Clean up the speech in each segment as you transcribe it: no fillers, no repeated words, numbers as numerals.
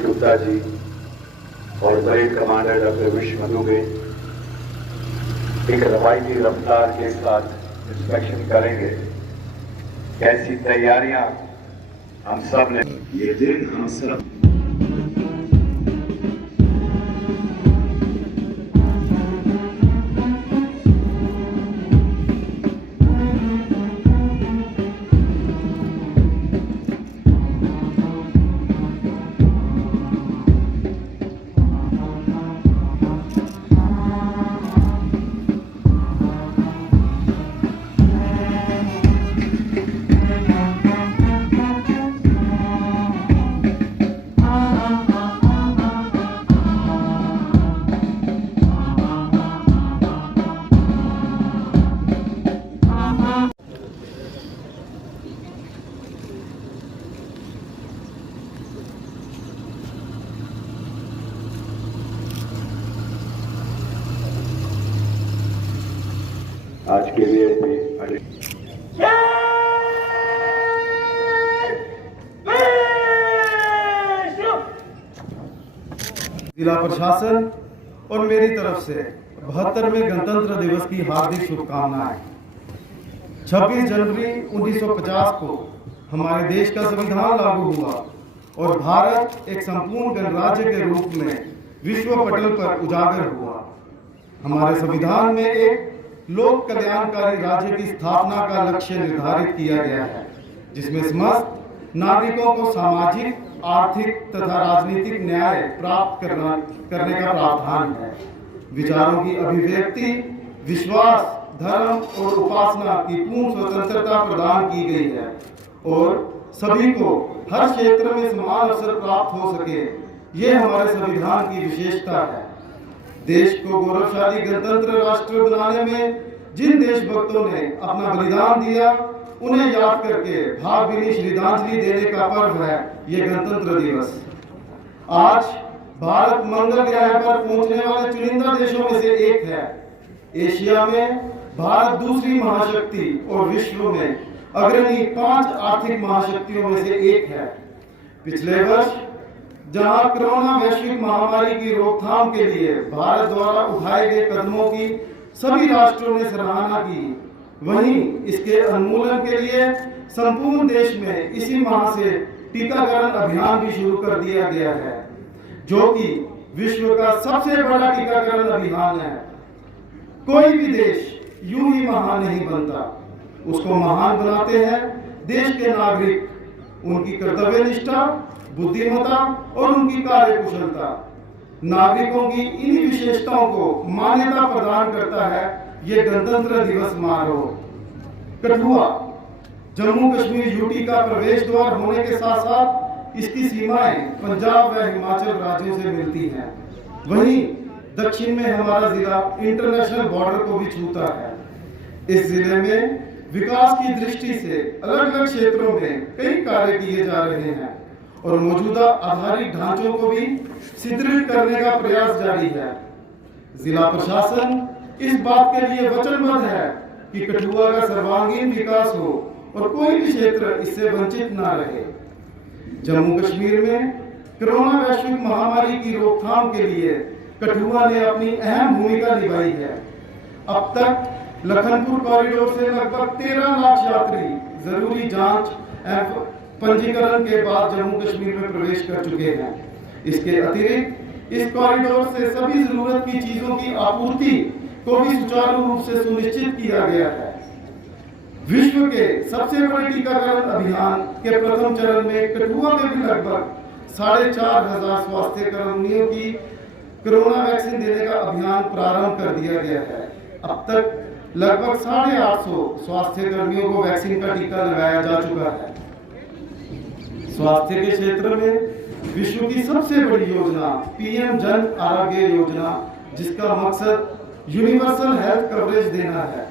मनीष गुप्ता जी और parade commander doctor विश्व दुबे एक रवायती रफ्तार के साथ इंस्पेक्शन करेंगे। कैसी तैयारियां हम सब ने, ये दिन हम सब आज के लिए जिला प्रशासन और मेरी तरफ से 72वें गणतंत्र दिवस की हार्दिक शुभकामनाएं। 26 जनवरी 1950 को हमारे देश का संविधान लागू हुआ और भारत एक संपूर्ण गणराज्य के रूप में विश्व पटल पर उजागर हुआ। हमारे संविधान में एक लोक कल्याणकारी राज्य की स्थापना का लक्ष्य निर्धारित किया गया है, जिसमें समस्त नागरिकों को सामाजिक, आर्थिक तथा राजनीतिक न्याय प्राप्त करने का प्रावधान है। विचारों की अभिव्यक्ति, विश्वास, धर्म और उपासना की पूर्ण स्वतंत्रता प्रदान की गई है और सभी को हर क्षेत्र में समान अवसर प्राप्त हो सके, ये हमारे संविधान की विशेषता है। देश को गौरवशाली गणतंत्र राष्ट्र बनाने में जिन देशभक्तों ने अपना बलिदान दिया, उन्हें याद करके भावभीनी श्रद्धांजलि देने का पर्व है ये गणतंत्र दिवस। आज भारत मंगल ग्रह पर पहुंचने वाले चुनिंदा देशों में से एक है। एशिया में भारत दूसरी महाशक्ति और विश्व में अग्रणी 5 आर्थिक महाशक्तियों में से एक है। पिछले वर्ष जहां कोरोना वैश्विक महामारी की रोकथाम के लिए भारत द्वारा उठाए गए कदमों की सभी राष्ट्रों ने सराहना की, वहीं इसके उन्मूलन के लिए संपूर्ण देश में इसी माह से टीकाकरण अभियान भी शुरू कर दिया गया है, जो कि विश्व का सबसे बड़ा टीकाकरण अभियान है। कोई भी देश यूं ही महान नहीं बनता, उसको महान बनाते हैं देश के नागरिक, उनकी कर्तव्य निष्ठा, बुद्धिमत्ता और उनकी कार्यकुशलता। नागरिकों की इन्हीं विशेषताओं को मान्यता प्रदान करता है ये गणतंत्र दिवस समारोह। कठुआ जम्मू कश्मीर यूटी का प्रवेश द्वार होने के साथ साथ इसकी सीमाएं पंजाब व हिमाचल राज्यों से मिलती हैं। वहीं दक्षिण में हमारा जिला इंटरनेशनल बॉर्डर को भी छूता है। इस जिले में विकास की दृष्टि से अलग अलग क्षेत्रों में कई कार्य किए जा रहे हैं और मौजूदा आधारिक ढांचों को भी सुदृढ़ करने का प्रयास जारी है। जिला प्रशासन इस बात के लिए वचनबद्ध है कि कठुआ का सर्वांगीण विकास हो और कोई भी क्षेत्र इससे वंचित न रहे। जम्मू कश्मीर में कोरोना वैश्विक महामारी की रोकथाम के लिए कठुआ ने अपनी अहम भूमिका निभाई है। अब तक लखनपुर कॉरिडोर से लगभग 13 लाख यात्री जरूरी जांच एवं पंजीकरण के बाद जम्मू कश्मीर में प्रवेश कर चुके हैं। इसके अतिरिक्त इस कॉरिडोर से सभी जरूरत की चीजों की आपूर्ति को भी सुचारू रूप से सुनिश्चित किया गया है। विश्व के सबसे बड़े टीकाकरण अभियान के प्रथम चरण में कठुआ में भी लगभग 4,500 स्वास्थ्य कर्मियों की कोरोना वैक्सीन देने का अभियान प्रारंभ कर दिया गया है। अब तक लगभग 850 स्वास्थ्य कर्मियों को वैक्सीन का टीका लगाया जा चुका है। स्वास्थ्य के क्षेत्र में विश्व की सबसे बड़ी योजना पीएम जन आरोग्य योजना, जिसका मकसद यूनिवर्सल हेल्थ कवरेज देना है।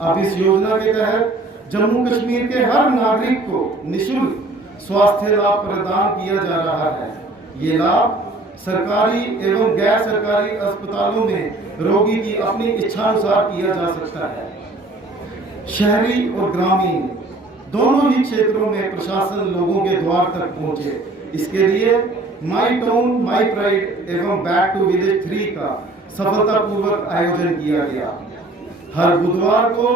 अब इस योजना के तहत जम्मू कश्मीर के हर नागरिक को निःशुल्क स्वास्थ्य लाभ प्रदान किया जा रहा है। ये लाभ सरकारी एवं गैर सरकारी अस्पतालों में रोगी की अपनी इच्छानुसार किया जा सकता है। शहरी और ग्रामीण दोनों ही क्षेत्रों में प्रशासन लोगों के द्वार तक पहुंचे, इसके लिए माई टाउन माई प्राइड एवं बैक टू विलेज 3 का सफलतापूर्वक आयोजन किया गया। हर बुधवार को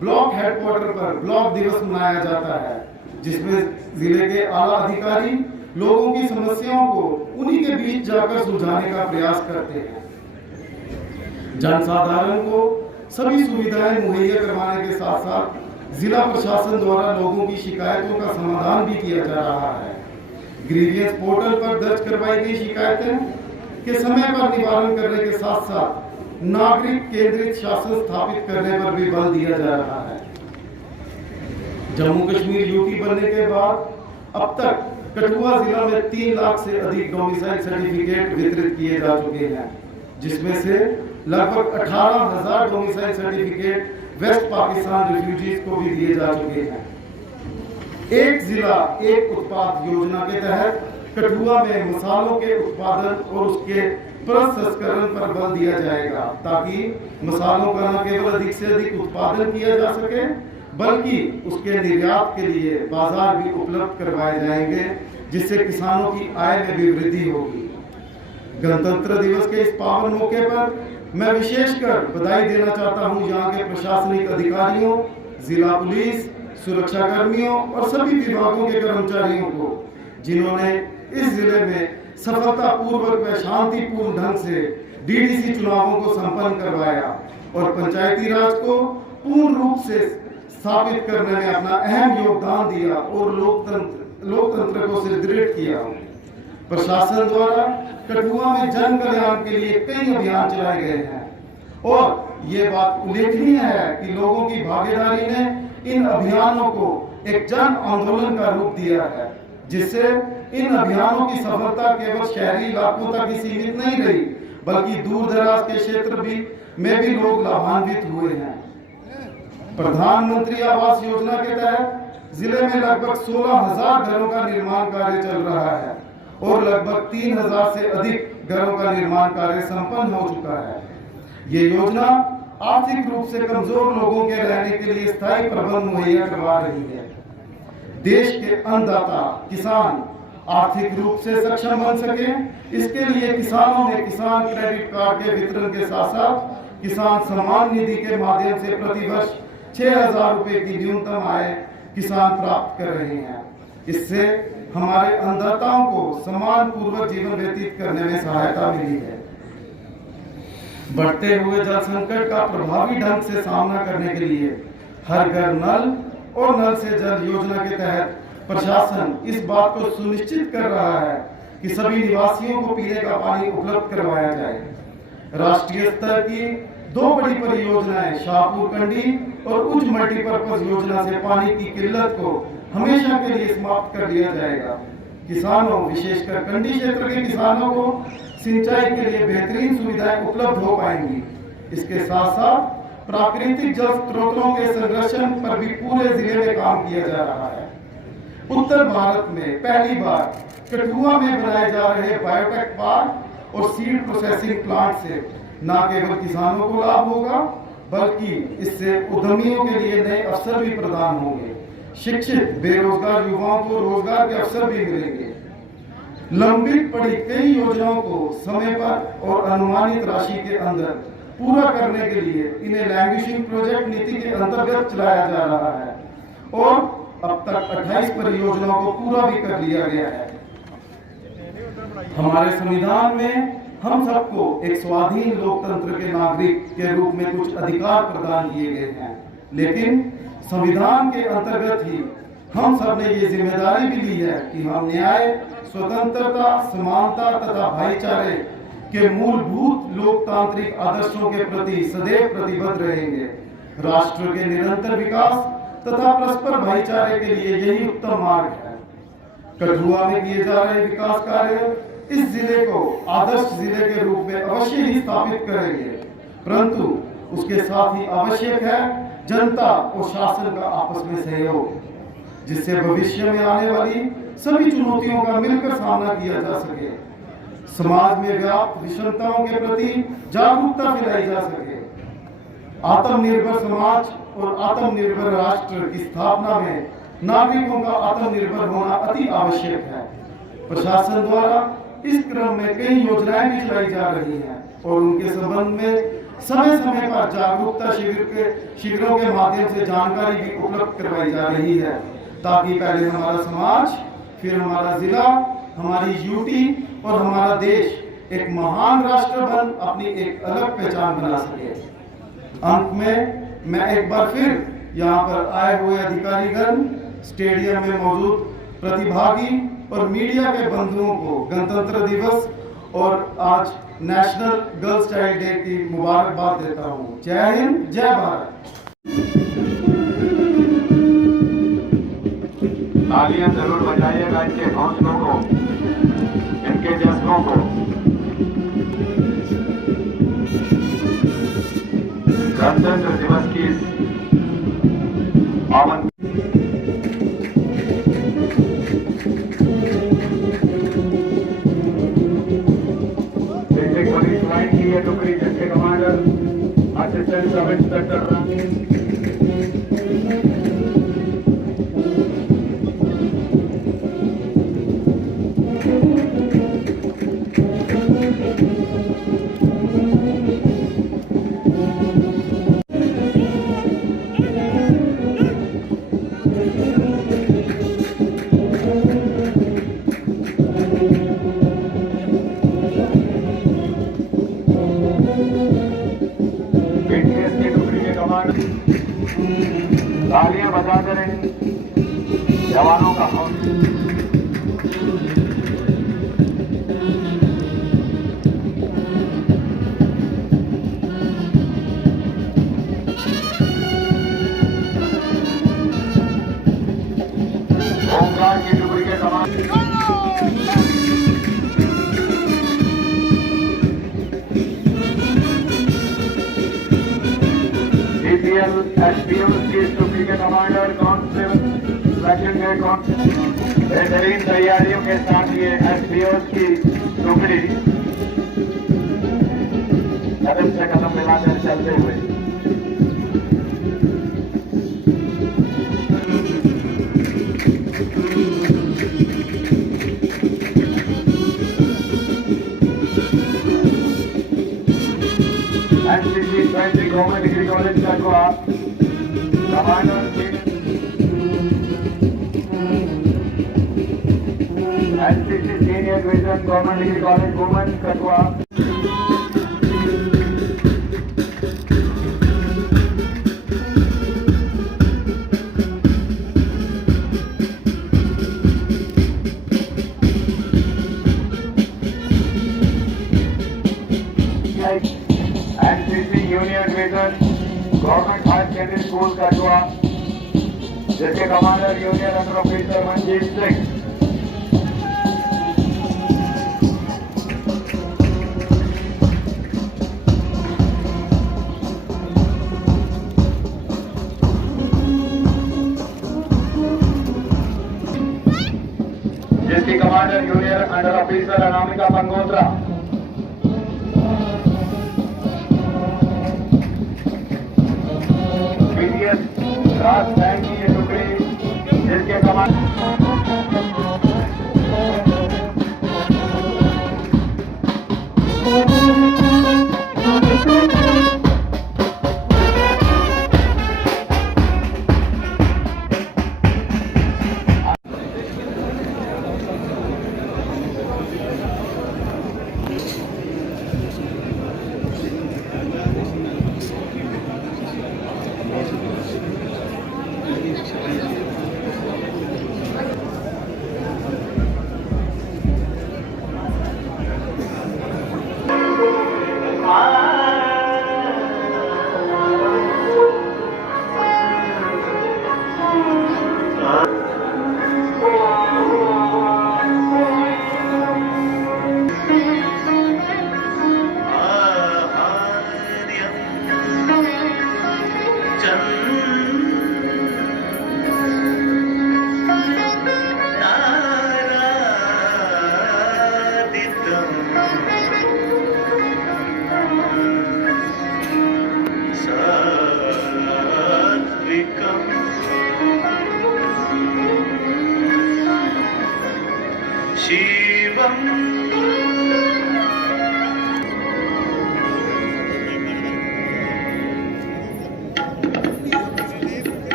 ब्लॉक हेडक्वार्टर पर ब्लॉक दिवस मनाया जाता है, जिसमें जिले के आला अधिकारी लोगों की समस्याओं को उन्हीं के बीच जाकर सुलझाने का प्रयास करते हैं। जनसाधारण को सभी सुविधाएं मुहैया करवाने के साथ साथ जिला प्रशासन द्वारा लोगों की शिकायतों का समाधान भी किया जा रहा है। ग्रीवियंस पोर्टल पर दर्ज करवाई गई शिकायतें के समय पर निवारण करने के साथ साथ नागरिक केंद्रित शासन स्थापित करने पर भी बल दिया जा रहा है। जम्मू कश्मीर यूटी बनने के बाद अब तक कठुआ जिला में 3 लाख से अधिक डोमिसाइल सर्टिफिकेट वितरित किए जा चुके हैं, जिसमें से लगभग 18,000 domicile certificate West Pakistan refugees को भी दिए जा चुके हैं। एक जिला एक उत्पाद योजना के तहत कठुआ में मसालों के उत्पादन और उसके प्रसंस्करण पर बल दिया जाएगा, ताकि मसालों का न केवल अधिक से अधिक उत्पादन किया जा सके बल्कि उसके निर्यात के लिए बाजार भी उपलब्ध करवाए जाएंगे, जिससे किसानों की आय में भी वृद्धि होगी। गणतंत्र दिवस के इस पावन मौके पर मैं विशेषकर बधाई देना चाहता हूं यहाँ के प्रशासनिक अधिकारियों, जिला पुलिस, सुरक्षा कर्मियों और सभी विभागों के कर्मचारियों को, जिन्होंने इस जिले में सफलतापूर्वक व शांतिपूर्ण ढंग से डीडीसी चुनावों को संपन्न करवाया और पंचायती राज को पूर्ण रूप से स्थापित करने में अपना अहम योगदान दिया और लोकतंत्र को सुदृढ़ किया। प्रशासन द्वारा कठुआ में जन कल्याण के लिए कई अभियान चलाए गए हैं और ये बात उल्लेखनीय है कि लोगों की भागीदारी ने इन अभियानों को एक जन आंदोलन का रूप दिया है, जिससे इन अभियानों की सफलता केवल शहरी इलाकों तक ही सीमित नहीं रही, बल्कि दूर दराज के क्षेत्र में भी लोग लाभान्वित हुए हैं। प्रधानमंत्री आवास योजना के तहत जिले में लगभग 16,000 घरों का निर्माण कार्य चल रहा है और लगभग 3,000 से अधिक घरों का निर्माण कार्य संपन्न हो चुका है। ये योजना आर्थिक रूप से कमजोर लोगों के रहने के लिए स्थायी प्रबंध मुहैया करवा रही है। देश के अन्नदाता किसान आर्थिक रूप से सक्षम बन सके, इसके लिए किसानों ने किसान क्रेडिट कार्ड के वितरण के साथ साथ किसान सम्मान निधि के माध्यम से प्रतिवर्ष 6,000 रुपए की न्यूनतम आय किसान प्राप्त कर रहे हैं। इससे हमारे अन्नदाताओं को सम्मान पूर्वक जीवन व्यतीत करने में सहायता मिली है। बढ़ते हुए जल संकट का प्रभावी ढंग से सामना करने के लिए हर घर नल और नल से जल योजना के तहत प्रशासन इस बात को सुनिश्चित कर रहा है कि सभी निवासियों को पीने का पानी उपलब्ध करवाया जाए। राष्ट्रीय स्तर की 2 बड़ी परियोजनाएं शाहपुर कंडी और उच्च मल्टीपर्पज योजना से पानी की किल्लत को हमेशा के लिए समाप्त कर दिया जाएगा। किसानों, विशेषकर कंडी क्षेत्र के किसानों को सिंचाई के लिए बेहतरीन सुविधाएं उपलब्ध हो पाएंगी। इसके साथ साथ प्राकृतिक जल स्रोतों के संरक्षण पर भी पूरे जिले में काम किया जा रहा है। उत्तर भारत में पहली बार कठुआ में बनाए जा रहे बायोटेक पार्क और सीड प्रोसेसिंग प्लांट से न केवल किसानों को लाभ होगा, बल्कि इससे उद्यमियों के लिए नए अवसर भी प्रदान होंगे। शिक्षित बेरोजगार युवाओं को रोजगार के अवसर भी मिलेंगे। लंबित पड़ी कई योजनाओं को समय पर और अनुमानित राशि के अंदर पूरा करने के लिए इन्हें लैंग्वेजिंग प्रोजेक्ट नीति के अंतर्गत चलाया जा रहा है और अब तक 28 परियोजनाओं को पूरा भी कर लिया गया है। हमारे संविधान में हम सबको एक स्वाधीन लोकतंत्र के नागरिक के रूप में कुछ अधिकार प्रदान किए गए हैं, लेकिन संविधान के अंतर्गत ही हम सब ने ये जिम्मेदारी भी ली है कि हम न्याय, स्वतंत्रता, समानता तथा भाईचारे के मूलभूत लोकतांत्रिक आदर्शों के प्रति सदैव प्रतिबद्ध रहेंगे। राष्ट्र के निरंतर विकास तथा परस्पर भाईचारे के लिए यही उत्तम मार्ग है। कठुआ में किए जा रहे विकास कार्य इस जिले को आदर्श जिले के रूप में अवश्य ही स्थापित करेंगे, परंतु उसके साथ ही आवश्यक है जनता और शासन का आपस में सहयोग, जिससे भविष्य में आने वाली सभी चुनौतियों का मिलकर सामना किया जा सके। समाज में व्याप्त विषमताओं के प्रति जागरूकता फैलाई जा सके। आत्मनिर्भर समाज और आत्मनिर्भर राष्ट्र की स्थापना में नागरिकों का आत्मनिर्भर होना अति आवश्यक है। प्रशासन द्वारा इस क्रम में कई योजनाएं भी चलाई जा रही हैं और उनके संबंध में समय समय पर जागरूकता शिविरों के माध्यम से जानकारी भी उपलब्ध करवाई जा रही है, ताकि पहले हमारा समाज, फिर हमारा जिला, हमारी यूटी और हमारा देश एक महान राष्ट्र बन अपनी एक अलग पहचान बना सके। अंत में मैं एक बार फिर यहाँ पर आए हुए अधिकारीगण, स्टेडियम में मौजूद प्रतिभागी और मीडिया के बंधुओं को गणतंत्र दिवस और आज नेशनल गर्ल्स चाइल्ड डे की मुबारकबाद देता हूँ। जय हिंद, जय भारत। तालियां जरूर बजाइएगा इनके हौसलों को, इनके जज्बों को। गणतंत्र दिवस की पावन पुलिस लाइन की यह टुकड़ी जिसके कमांडर असिस्टेंट सब इंस्पेक्टर तालियां बजाकर इन जवानों का हौसला। होमगार्ड की टुकड़ी के कमांडर एसपीएम की टुकड़ी के कमांडर कांस्टेबल बेहतरीन तैयारियों के साथ ये एसपीओ की टुकड़ी कदम से कदम मिलाकर चलते हुए NCC 20 government degree college Kathua commander NCC senior division government degree college women Kathua. NCC union division government higher secondary school Kathua जिसके commander union under officer Manjeet Singh. जिसकी commander junior under officer Anamika Pangotra. BDS Raj bank की ये टुकड़ी जिसके कमांडर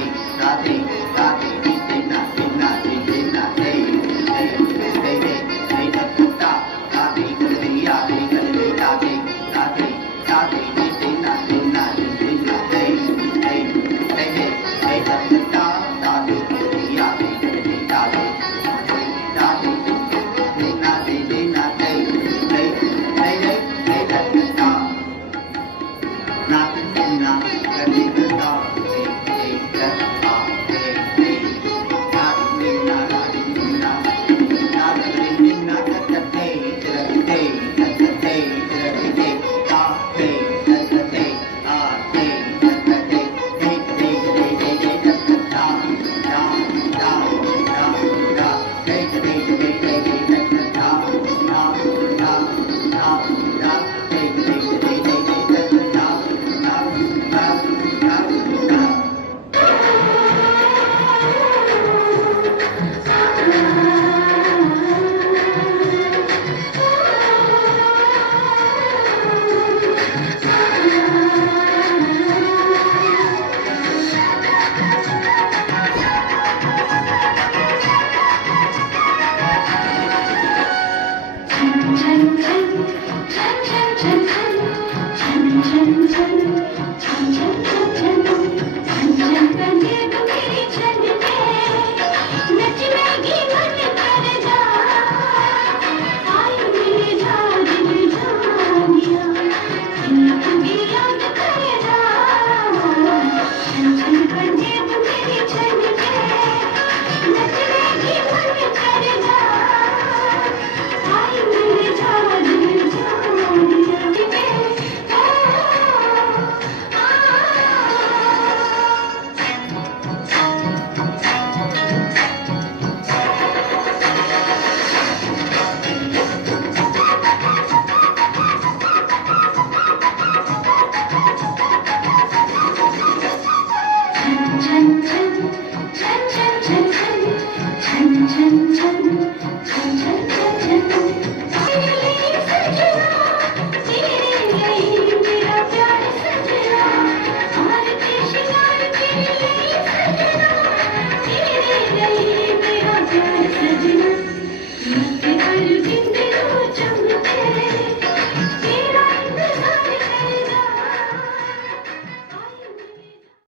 साथ ही